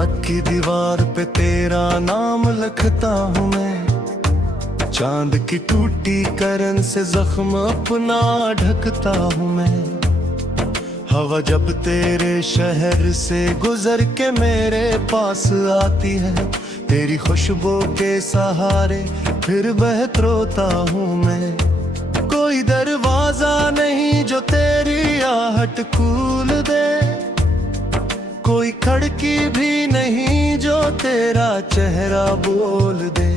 रात की दीवार पे तेरा नाम लिखता हूँ मैं, चांद की टूटी करन से जख्म अपना ढकता हूँ मैं। हवा जब तेरे शहर से गुजर के मेरे पास आती है, तेरी खुशबू के सहारे फिर बहत रोता हूँ मैं। कोई दरवाजा नहीं जो तेरी आहट खोल दे, कोई खिड़की भी नहीं जो तेरा चेहरा बोल दे।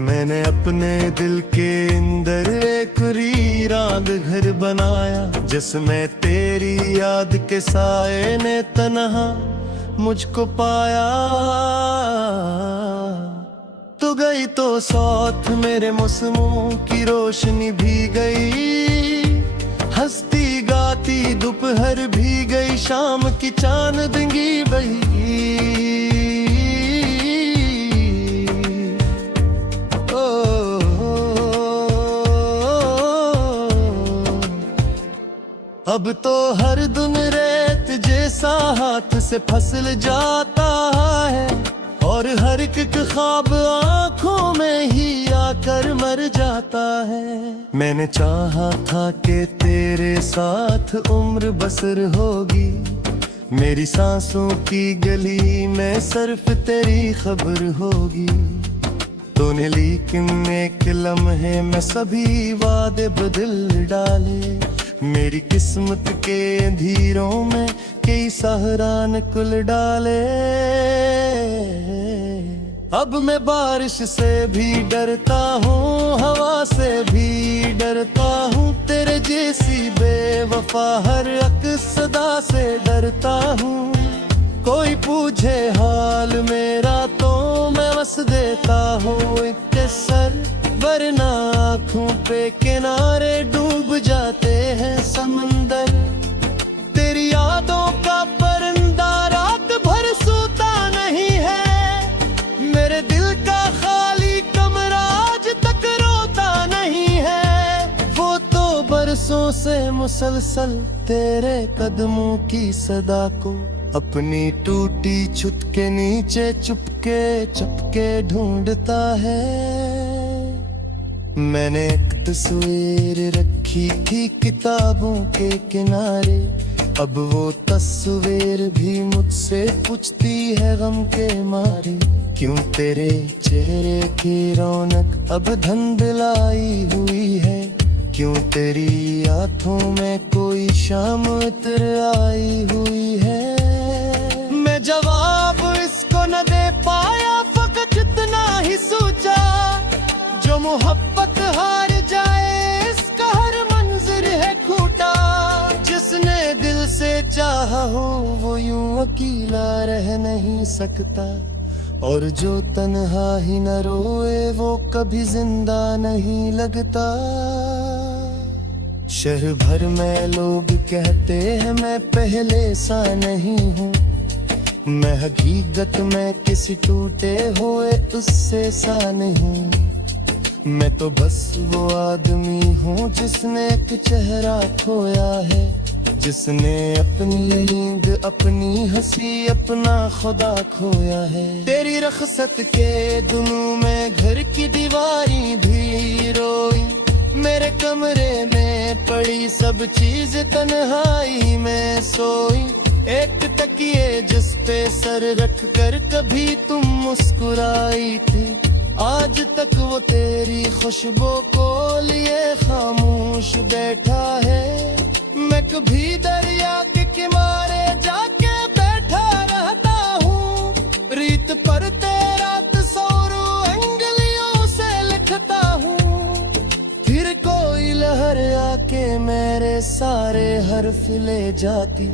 मैंने अपने दिल के अंदर एक वीरान घर बनाया, जिसमें तेरी याद के साए ने तन्हा मुझको पाया। तू गई तो साथ मेरे मौसमों की रोशनी भी गई, हंसती गाती दोपहर भी गई, शाम की चांदनी बही। अब तो हर दिन रेत जैसा हाथ से फसल जाता है, और हर एक ख्वाब आंखों में ही आकर मर जाता है। मैंने चाहा था कि तेरे साथ उम्र बसर होगी, मेरी सांसों की गली में सिर्फ तेरी खबर होगी। तूने लेकिन एक लम्हे में सभी वादे बदल डाले, मेरी किस्मत के अंधेरों में कई सहरान कुल डाले। अब मैं बारिश से भी डरता हूँ, हवा से भी डरता हूँ, तेरे जैसी बेवफा हर अक्सदा से डरता हूँ। कोई पूछे हाल मेरा तो मैं बस देता हूँ एक सर, वरना आँखों पे किनारे डूब जाते हैं समंदर। तेरी यादों का परिंदा रात भर सोता नहीं है, मेरे दिल का खाली कमरा आज तक रोता नहीं है। वो तो बरसों से मुसलसल तेरे कदमों की सदा को अपनी टूटी छत के नीचे चुपके चुपके ढूंढता है। मैंने एक तस्वीर रखी थी किताबों के किनारे, अब वो तस्वीर भी मुझसे पूछती है गम के मारे, क्यों तेरे चेहरे की रौनक अब धुंधलाई हुई है, क्यों तेरी आंखों में कोई शाम उतर आई हुई है। मैं जवाब इसको न दे पाया, फकत इतना ही सोचा, जो मोहब्बत हार जाए इसका हर मंजर है खोटा। जिसने दिल से चाहा हो वो यूं अकेला रह नहीं सकता, और जो तन्हा ही न रोए वो कभी जिंदा नहीं लगता। शहर भर में लोग कहते हैं मैं पहले सा नहीं हूँ, मैं हकीकत में किसी टूटे हुए उससे सा नहीं। मैं तो बस वो आदमी हूँ जिसने एक चेहरा खोया है, जिसने अपनी नींद अपनी हंसी अपना खुदा खोया है। तेरी रखसत के दिनों में घर की दीवारी भी रोई, मेरे कमरे में पड़ी सब चीज तन्हाई में सोई। एक तकिए जिस पे सर रख कर कभी तुम मुस्कुराई थी, आज तक वो तेरी खुशबू को लिए खामोश बैठा है। मैं कभी दरिया के किनारे जाके बैठा रहता हूँ, रीत पर तेरा तस्वीर अंगलियों से लिखता हूँ। फिर कोई लहर आके मेरे सारे हर्फ ले जाती,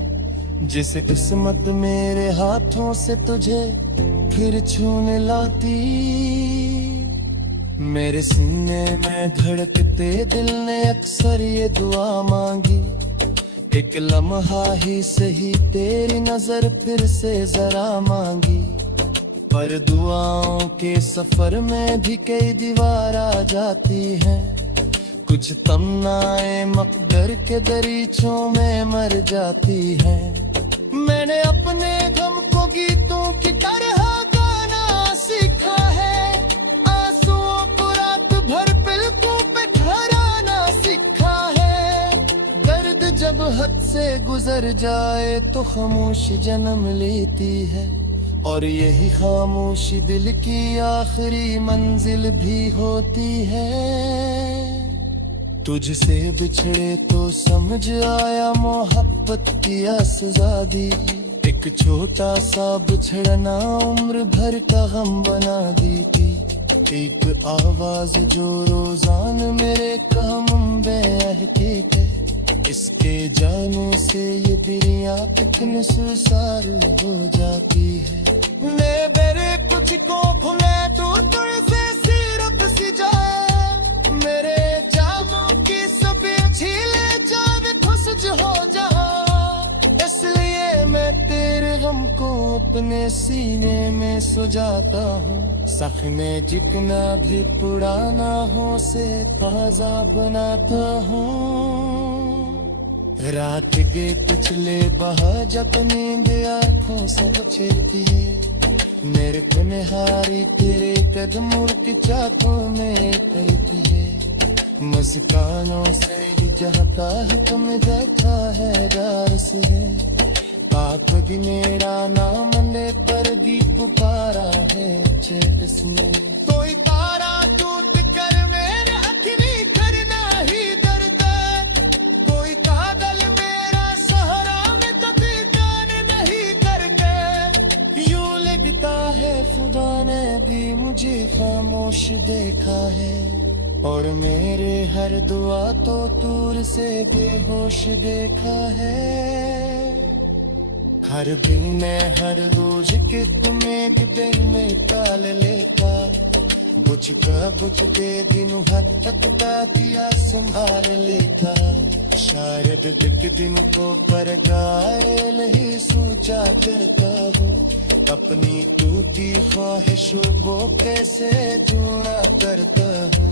जिस किस्मत मेरे हाथों से तुझे फिर छूने लाती। मेरे सीने में धड़कते दिल ने अक्सर ये दुआ मांगी, एक लम्हा ही सही तेरी नजर फिर से जरा मांगी। पर दुआओं के सफर में भी कई दीवार आ जाती हैं, कुछ तमन्नाएं मकदर के दरीचों में मर जाती हैं। मैं मैंने अपने गम को गीतों की तरह गाना सीखा है, आंसुओं को रात भर पलकों पे ठहराना सीखा है। दर्द जब हद से गुजर जाए तो खामोशी जन्म लेती है, और यही खामोशी दिल की आखिरी मंजिल भी होती है। तुझसे बिछड़े तो समझ आया मोहब्बत की आज़ादी, एक छोटा सा बिछड़ना उम्र भर का गम बना दी थी। एक आवाज जो रोजान मेरे काम बहती है, इसके जाने से ये दुनिया कितनी सुसार हो जाती है। मैं मेरे कुछ को भुला दूं तुझसे सीरत सी जाए, मेरे जामों की सभी छीले जावे खुश हो जा। इसलिए मैं तेरे गम को अपने सीने में सुजाता हूँ, सखने जितना भी पुराना हो से ताजा बनाता हूँ। रात के पिछले बहा जब नींद आँखों से बचती है, मेरे को निहारी तेरे कदमों की चाकों में करती है। मुस्कानों से ही चाहता है तुम देखा है रास है, पाप भी मेरा नाम ले पर भी पुकारा है चेतस ने। कोई तारा टूट कर मेरे अखनी करना ही दर्द, कोई कादल मेरा सहारा में कभी जान नहीं करके। यूं लगता है खुदा ने भी मुझे खामोश देखा है, और मेरे हर दुआ तो दूर से बेहोश देखा है। हर दिन मैं हर रोज के तुम्हें दिल में ताल लेता, बुझ के दिनों हद तक दिया संभाल लेता। शायद दिख दिन को पर घायल ही सोचा करता हूँ, अपनी टूटी ख्वाहिशों को कैसे जोड़ा करता हूँ।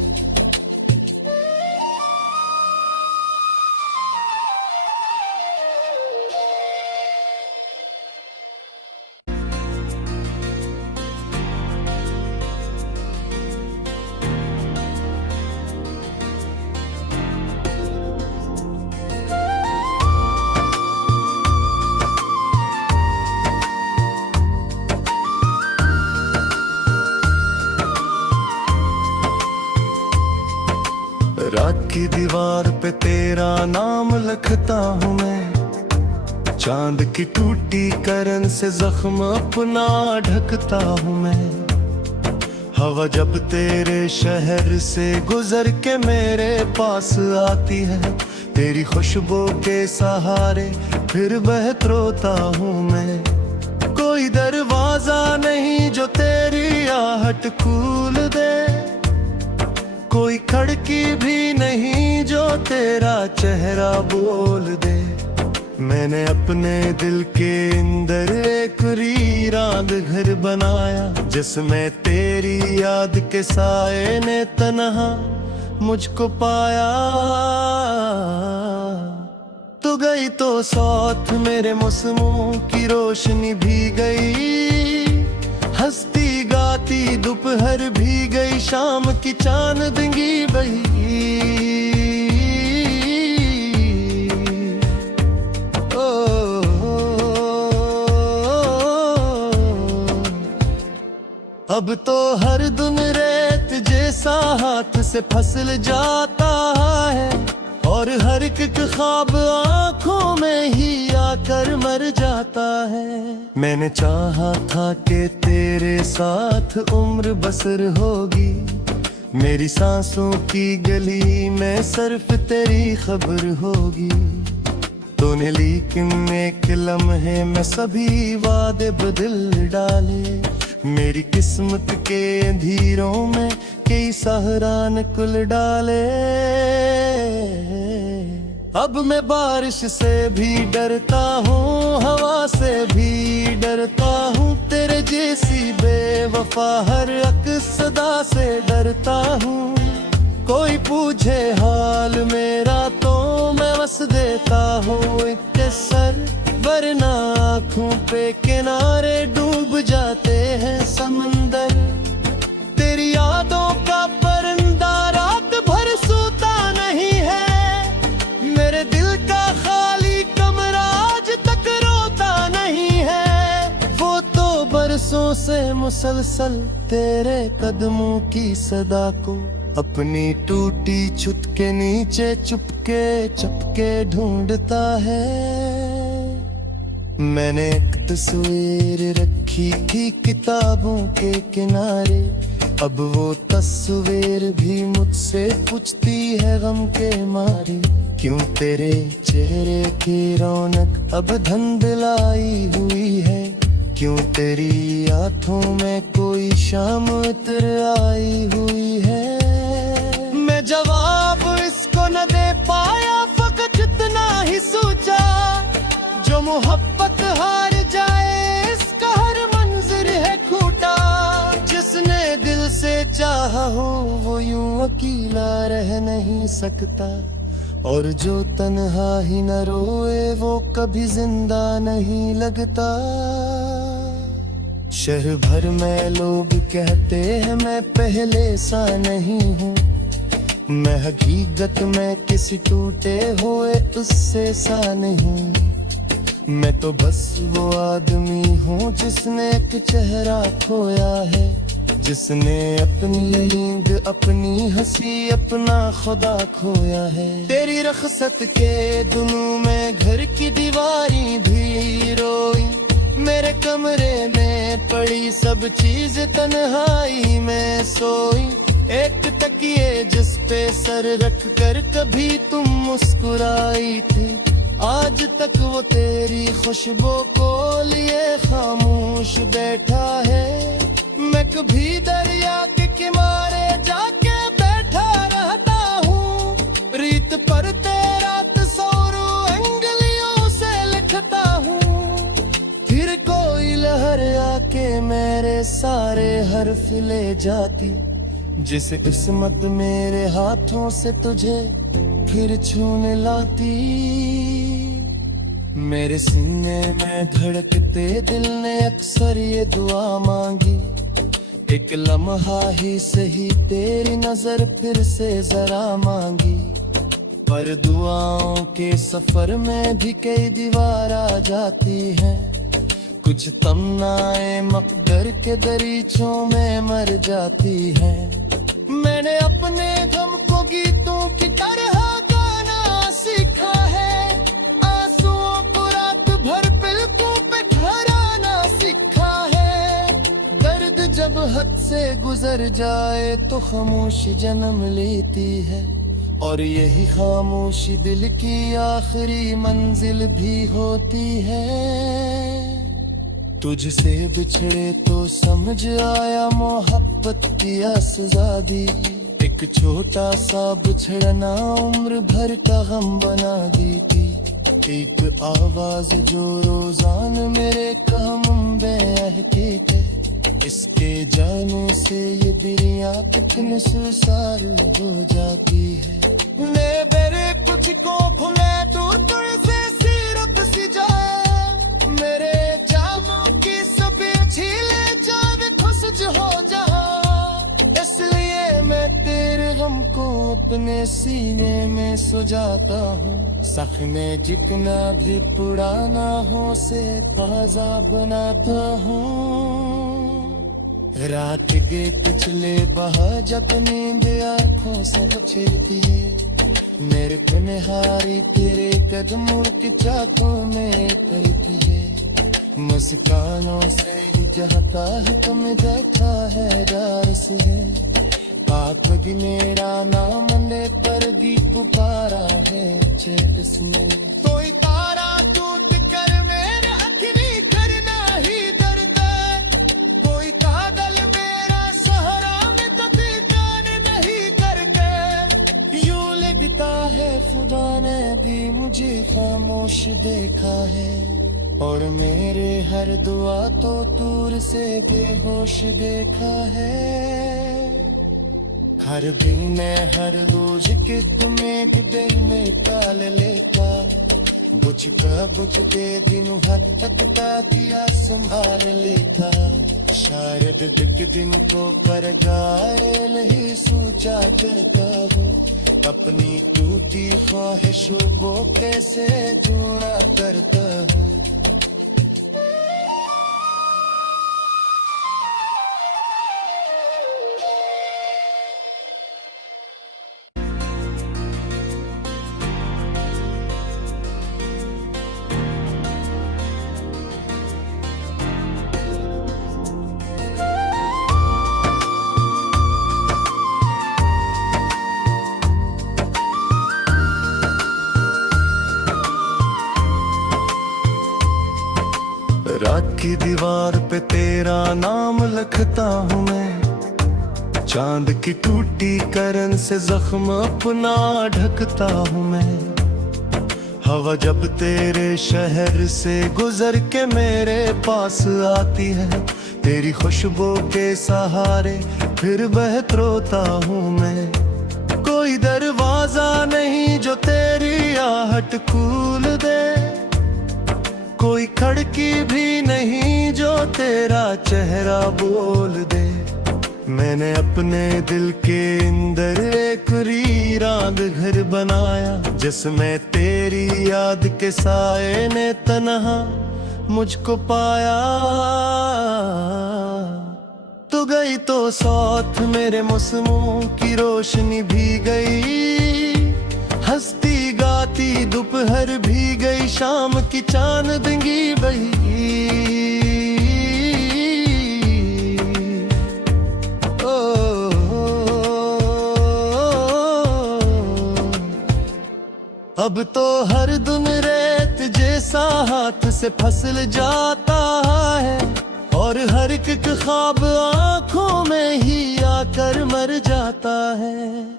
रात की दीवार पे तेरा नाम लिखता हूँ मैं, चांद की टूटी करन से जख्म अपना ढकता हूँ मैं। हवा जब तेरे शहर से गुजर के मेरे पास आती है, तेरी खुशबू के सहारे फिर बहत रोता हूँ मैं। कोई दरवाजा नहीं जो तेरी आहट खोल दे, कोई खिड़की भी नहीं जो तेरा चेहरा बोल दे। मैंने अपने दिल के अंदर एक वीरान घर बनाया, जिसमें तेरी याद के साए ने तन्हा मुझको पाया। तू गई तो साथ मेरे मौसमों की रोशनी भी गई, हंसती गाती दोपहर भी गई, शाम की चांदनी बही। अब तो हर दिन रेत जैसा हाथ से फसल जाता है, और हर एक ख्वाब आंखों में ही आकर मर जाता है। मैंने चाहा था कि तेरे साथ उम्र बसर होगी, मेरी सांसों की गली में सिर्फ तेरी खबर होगी। तूने लेकिन एक लम्हे में सभी वादे बदल डाले, मेरी किस्मत के अंधेरों में कई सहरान कुल डाले। अब मैं बारिश से भी डरता हूँ, हवा से भी डरता हूँ, तेरे जैसी बेवफा हर अक्सदा से डरता हूँ। कोई पूछे हाल मेरा तो मैं बस देता हूँ एक सर, वरना आंखों पे किनारे डूब जाते हैं समंदर। तेरी यादों का परिंदा रात भर सोता नहीं है। मेरे दिल का खाली कमरा आज तक रोता नहीं है। वो तो बरसों से मुसलसल तेरे कदमों की सदा को अपनी टूटी छत के नीचे चुपके चुपके ढूंढता है। मैंने एक तस्वीर रखी थी किताबों के किनारे, अब वो तस्वीर भी मुझसे पूछती है गम के मारे। क्यों तेरे चेहरे की रौनक अब धुंधलाई हुई है, क्यों तेरी आंखों में कोई शाम उतर आई हुई है। मैं जवाब इसको न दे पाया, फकत इतना ही सोचा, जो मोहब्बत हार जाए इसका हर मंजर है खोटा। जिसने दिल से चाहा हो वो यूं अकेला रह नहीं सकता, और जो तन्हा ही न रोए वो कभी जिंदा नहीं लगता। शहर भर में लोग कहते हैं मैं पहले सा नहीं हूँ, मैं हकीकत में किसी टूटे हुए उससे सा नहीं। मैं तो बस वो आदमी हूँ जिसने एक चेहरा खोया है, जिसने अपनी नींद अपनी हंसी अपना खुदा खोया है। तेरी रखसत के दिनों में घर की दीवारी भी रोई, मेरे कमरे में पड़ी सब चीज तन्हाई में सोई। एक तकिए जिस पे सर रख कर कभी तुम मुस्कुराई थी, आज तक वो तेरी खुशबू को लिए खामोश बैठा है। मैं कभी दरिया के किनारे जाके बैठा रहता हूँ, रीत पर तेरा तस्वीर अंगलियों से लिखता हूँ। फिर कोई लहर आके मेरे सारे हर्फ ले जाती, जिस किस्मत मेरे हाथों से तुझे फिर छूने लाती। मेरे सीने में धड़कते दिल ने अक्सर ये दुआ मांगी, एक लम्हा ही सही तेरी नजर फिर से जरा मांगी। पर दुआओं के सफर में भी कई दीवार आ जाती हैं, कुछ तमन्नाएं मकदर के दरीचों में मर जाती हैं। मैंने अपने गम को गीतों की तरह गाना सीखा है, आंसुओं को रात भर पलकों पे ठहराना सीखा है। दर्द जब हद से गुजर जाए तो खामोशी जन्म लेती है, और यही खामोशी दिल की आखिरी मंजिल भी होती है। तुझसे बिछड़े तो समझ आया मोहब्बत की आज़ादी, एक छोटा सा बिछड़ना उम्र भर का गम बना दी थी। एक आवाज जो रोजान मेरे काम बहती है, इसके जाने से ये दुनिया कितने सुसार हो जाती है। मेरे कुछ को भूले दूर तुझसे सीरत सी जाए, मेरे जामों की सभी छीले जावे खुश हो जा। इसलिए मैं तेरे गम को अपने सीने में सुजाता हूँ, सखने जितना भी पुराना हो से ताजा बनाता हूँ। रात के पिछले बहा जब नींद आँखों से छेड़ती है, मेरे को निहारी तेरे कदमों की चाकों में पड़ती है। मुस्कानों से ही जहता है तुम देखा है डर से है, आप भी मेरा नाम ले पर भी पुकारा है चेत से। कोई तारा टूट कर मेरे अखरी करना ही दर्द, कोई कादल मेरा सहारा में कभी जान नहीं करके। यूं लगता है खुदा ने भी मुझे खामोश देखा है, और मेरे हर दुआ तो दूर से बेहोश देखा है। हर दिन मैं हर रोज के तुम्हें दिल में टाल लेता, बुझ के दिनों हद तक किया संभाल लेता, शायद एक दिन को पर घायल ही सोचा करता हूँ, अपनी टूटी ख्वाहिशों को कैसे जोड़ा करता हूँ। रात की दीवार पे तेरा नाम लिखता हूँ मैं, चांद की टूटी करन से जख्म अपना ढकता हूँ मैं। हवा जब तेरे शहर से गुजर के मेरे पास आती है, तेरी खुशबू के सहारे फिर बहत रोता हूँ मैं। कोई दरवाजा नहीं जो तेरी आहट खोल दे, कोई खिड़की भी नहीं जो तेरा चेहरा बोल दे। मैंने अपने दिल के अंदर एक वीरान घर बनाया, जिसमें तेरी याद के साए ने तन्हा मुझको पाया। तू गई तो साथ मेरे मौसमों की रोशनी भी गई, हंसती गाती दोपहर भी गई, शाम की चांदनी बही। अब तो हर दिन रेत जैसा हाथ से फसल जाता है, और हर एक ख्वाब आंखों में ही आकर मर जाता है।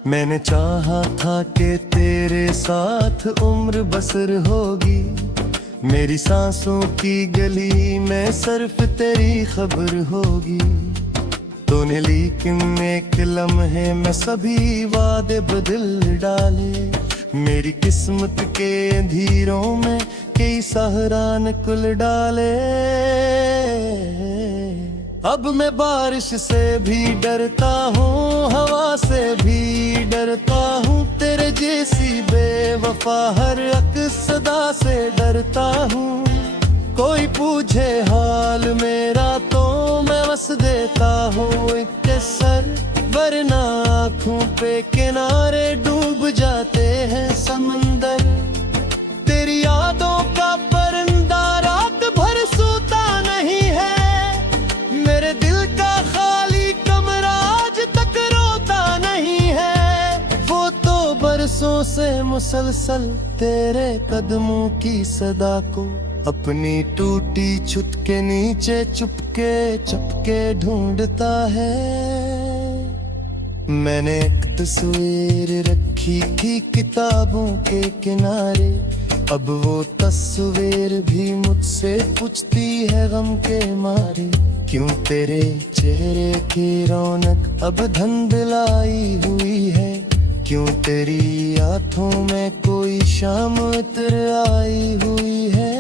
मैंने चाहा था कि तेरे साथ उम्र बसर होगी, मेरी सांसों की गली में सिर्फ तेरी खबर होगी। तूने लेकिन एक लम्हे में सभी वादे बदल डाले, मेरी किस्मत के अंधेरों में कई सहरान कुल डाले। अब मैं बारिश से भी डरता हूँ, हवा से भी डरता हूँ, तेरे जैसी बेवफा हर अक्सदा से डरता हूँ। कोई पूछे हाल मेरा तो मैं बस देता हूँ एक सर, वरना आँखों पे किनारे डूब जाते हैं समंदर। तेरी यादों का परिंदा रात भर सोता नहीं है, मेरे दिल का खाली कमरा आज तक रोता नहीं है। वो तो बरसों से मुसलसल तेरे कदमों की सदा को अपनी टूटी छत के नीचे चुपके ढूंढता है। मैंने एक तस्वीर रखी थी किताबों के किनारे, अब वो तस्वीर भी मुझसे पूछती है गम के मारे, क्यों तेरे चेहरे की रौनक अब धुंधलाई हुई है, क्यों तेरी आंखों में कोई शाम उतर आई हुई है।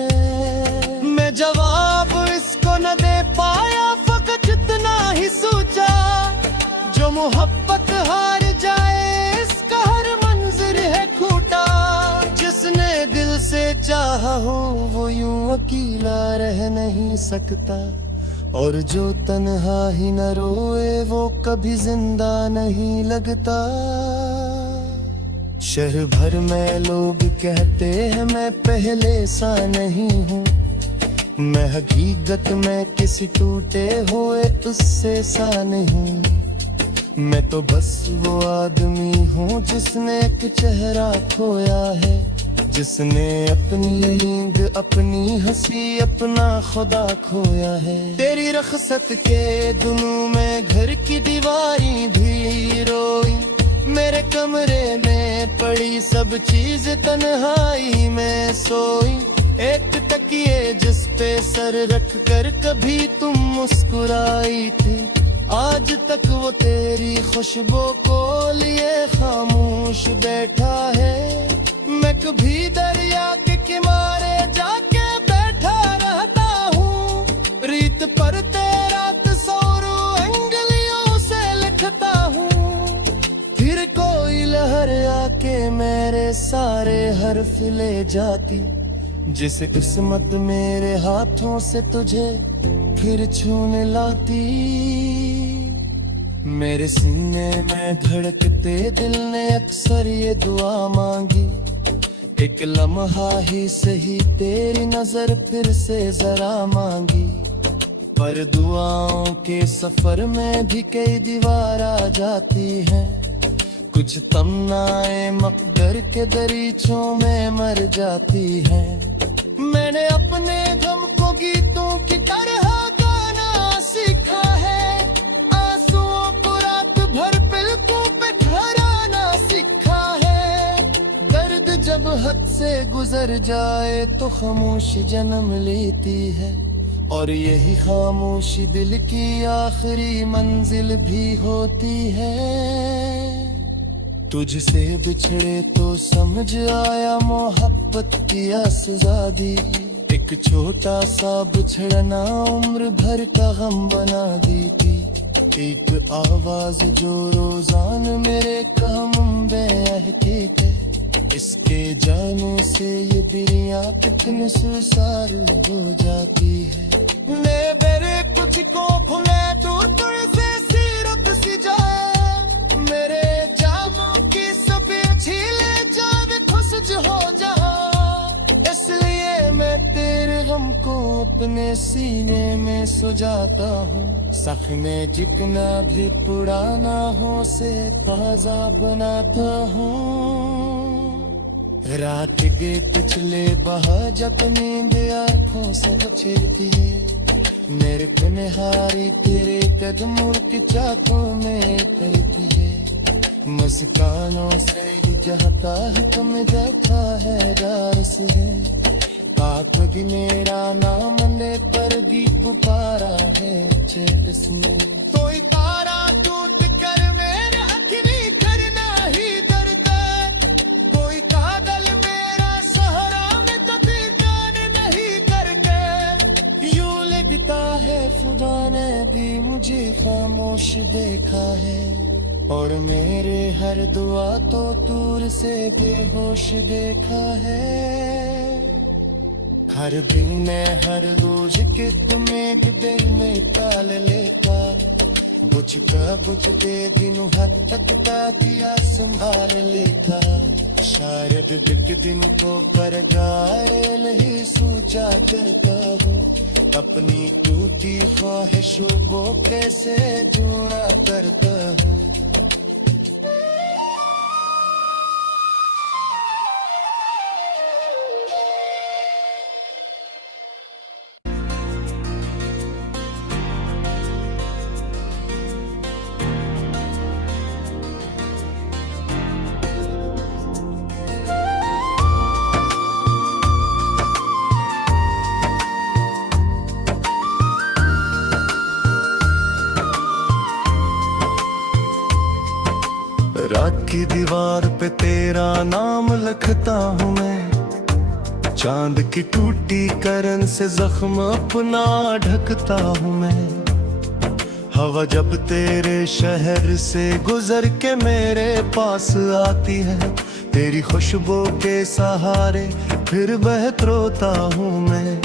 मैं जवाब इसको न दे पाया, फकत इतना ही सोचा, जो मोहब्बत हार जाए इसका हर मंजर है खोटा। जिसने दिल से चाहा हो वो यूं अकेला रह नहीं सकता, और जो तन्हा ही न रोए वो कभी जिंदा नहीं लगता। शहर भर में लोग कहते हैं मैं पहले सा नहीं हूँ, मैं हकीकत में किसी टूटे हुए उससे सा नहीं। मैं तो बस वो आदमी हूँ जिसने एक चेहरा खोया है, जिसने अपनी नींद अपनी हंसी अपना खुदा खोया है। तेरी रखसत के दिनों में घर की दीवारी भी रोई, मेरे कमरे में पड़ी सब चीज तन्हाई में सोई। एक तकिए जिस पे सर रख कर कभी तुम मुस्कुराई थी, आज तक वो तेरी खुशबू को लिए खामोश बैठा है। मैं कभी दरिया के किनारे सारे हर्फ ले जाती, जिस किस्मत मेरे हाथों से तुझे फिर छूने लाती। मेरे सीने में धड़कते दिल ने अक्सर ये दुआ मांगी, एक लम्हा ही सही तेरी नजर फिर से जरा मांगी। पर दुआओं के सफर में भी कई दीवार आ जाती हैं, कुछ तमन्नाएं मकदर के दरीचों में मर जाती हैं। मैंने अपने गम को गीतों की तरह गाना सीखा है, आंसुओं को रात भर पलकों पे ठहराना सीखा है। दर्द जब हद से गुजर जाए तो खामोशी जन्म लेती है, और यही खामोशी दिल की आखिरी मंजिल भी होती है। तुझसे बिछड़े तो समझ आया मोहब्बत की आज़ादी, एक छोटा सा बिछड़ना उम्र भर का गम बना दी थी। एक आवाज जो रोजान मेरे काम बहती है, इसके जाने से ये दुनिया कितनी सुसार हो जाती है। मेरे कुछ को खुले दूर तुझसे सीरत सी जाए, मेरे जामों की सभी छीले जावे खुश हो जा। इसलिए मैं तेरे गम को अपने सीने में सुजाता हूँ, सखने जितना भी पुराना हो से ताजा बनाता हूँ। रात के पिछले बहा जब नींद आँखों से बछेरती है, मेरे को निहारी तेरे कदमों की चाकों में करती है। मुस्कानों से ही जाता है तुम देखा है डर से है, पाप भी मेरा नाम ले पर भी पुकारा है चेत से। कोई तारा टूट कर मेरे अखनी करना ही डरता, कोई कादल मेरा सहारा में कभी जान नहीं करके। यूं लगता है खुदा ने भी मुझे खामोश देखा है, और मेरे हर दुआ तो दूर से बेहोश देखा है। हर दिन में हर रोज के तुम्हें दिल में ताल लेता, बुझते दिनों हद तक दिया संभाल लेता। शायद एक दिन को पर घायल ही सोचा करता हूँ, अपनी टूटी ख्वाहिशों को कैसे जोड़ा करता हूँ। रात की दीवार पे तेरा नाम लिखता हूँ मैं, चांद की टूटी करन से जख्म अपना ढकता हूँ मैं। हवा जब तेरे शहर से गुजर के मेरे पास आती है, तेरी खुशबू के सहारे फिर बहत रोता हूँ मैं।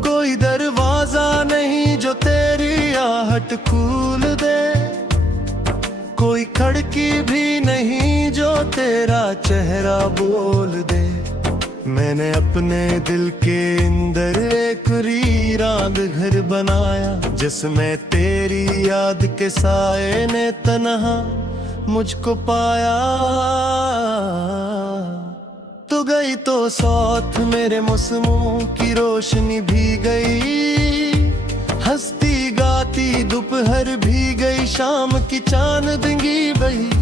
कोई दरवाजा नहीं जो तेरी आहट खोल दे, कोई खिड़की भी नहीं जो तेरा चेहरा बोल दे। मैंने अपने दिल के अंदर एक वीरान घर बनाया, जिसमें तेरी याद के साए ने तन्हा मुझको पाया। तू गई तो साथ मेरे मौसमों की रोशनी भी गई, हंसती गाती दोपहर भी गई, शाम की चांदनी बही।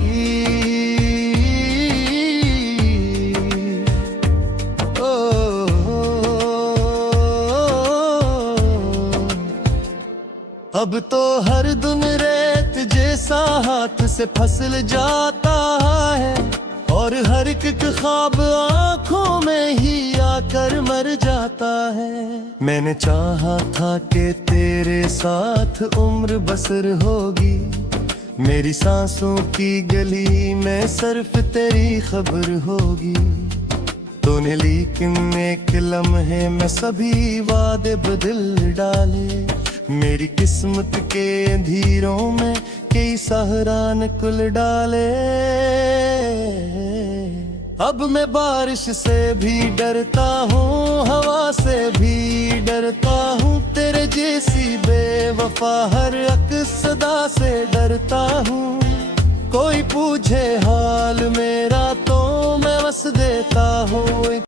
अब तो हर दिन रेत जैसा हाथ से फसल जाता है, और हर एक ख्वाब आंखों में ही आकर मर जाता है। मैंने चाहा था कि तेरे साथ उम्र बसर होगी, मेरी सांसों की गली में सिर्फ तेरी खबर होगी। तूने लेकिन एक लम्हे में सभी वादे बदल डाले। मेरी किस्मत के अंधेरों में कई सहरान कुल डाले। अब मैं बारिश से भी डरता हूँ, हवा से भी डरता हूँ, तेरे जैसी बेवफा हर अक्सदा से डरता हूँ। कोई पूछे हाल मेरा तो मैं बस देता हूँ